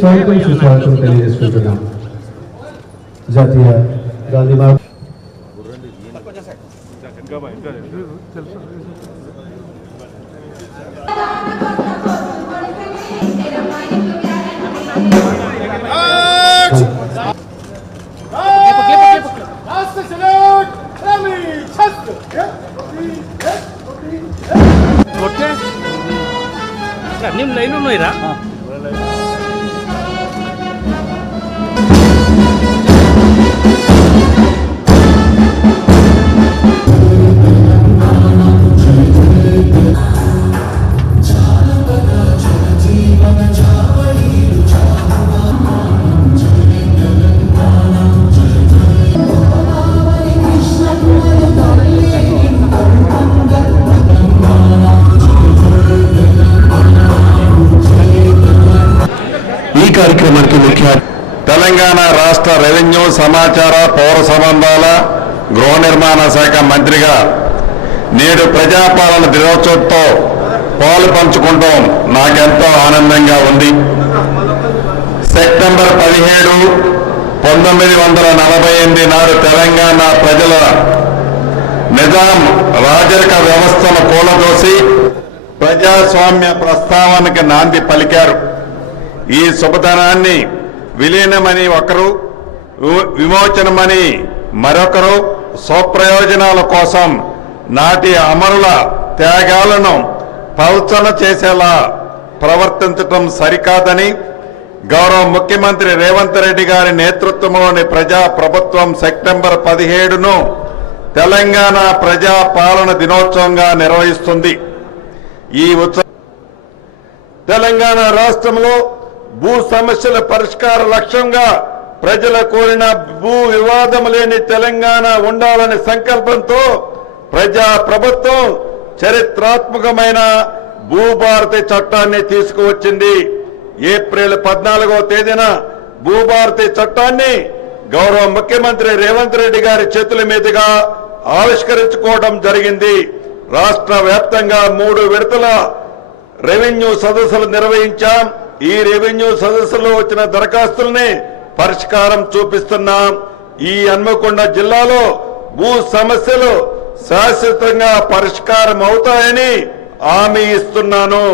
స్వాగతం సుస్వాగతం తెలియజేసుకుంటున్నాం జాతీయ Gandhi Marg Master salute! Rally! కార్యక్రమానికి ముఖ్య తెలంగాణ రాష్ట్ర రెవెన్యూ సమాచార పౌర సంబంధాల గృహ నిర్మాణ శాఖ మంత్రిగా నేడు ప్రజాపాలన దినోత్సవంతో పాలు పంచుకుంటాం. నాకెంతో ఆనందంగా ఉంది. సెప్టెంబర్ పదిహేడు పంతొమ్మిది వందల నలభై ఎనిమిది నాడు తెలంగాణ ప్రజల నిజాం రాజరిక వ్యవస్థను కూలదోసి ప్రజాస్వామ్య ప్రస్తావనకి నాంది పలికారు. ఈ శుభదనాన్ని విలీనమని ఒకరు విమోచనమని మరొకరు స్వప్రయోజనాల కోసం నాటి అమరుల త్యాగాలను పల్చన చేసేలా ప్రవర్తించటం సరికాదని గౌరవ ముఖ్యమంత్రి రేవంత్ రెడ్డి గారి నేతృత్వంలోని ప్రజా ప్రభుత్వం సెప్టెంబర్ పదిహేడును తెలంగాణ ప్రజా పాలన దినోత్సవంగా నిర్వహిస్తుంది. ఈ ఉత్సవం తెలంగాణ రాష్ట్రంలో భూ సమస్యల పరిష్కార లక్ష్యంగా ప్రజల కోరిన భూ వివాదం లేని తెలంగాణ ఉండాలనే సంకల్పంతో ప్రజా ప్రభుత్వం చరిత్రాత్మకమైన భూభారతి చట్టాన్ని తీసుకువచ్చింది. ఏప్రిల్ పద్నాలుగో తేదీన భూభారతి చట్టాన్ని గౌరవ ముఖ్యమంత్రి రేవంత్ రెడ్డి గారి చేతుల మీదుగా ఆవిష్కరించుకోవడం జరిగింది. రాష్ట్ర వ్యాప్తంగా మూడు విడతల రెవెన్యూ సదస్సులు నిర్వహించాం. ఈ రెవెన్యూ సదస్సులో వచ్చిన దరఖాస్తుల్ని పరిష్కారం చూపిస్తున్నాం. ఈ హన్మకొండ జిల్లాలో భూ సమస్యలు శాశ్వతంగా పరిష్కారం అవుతాయని హామీ ఇస్తున్నాను.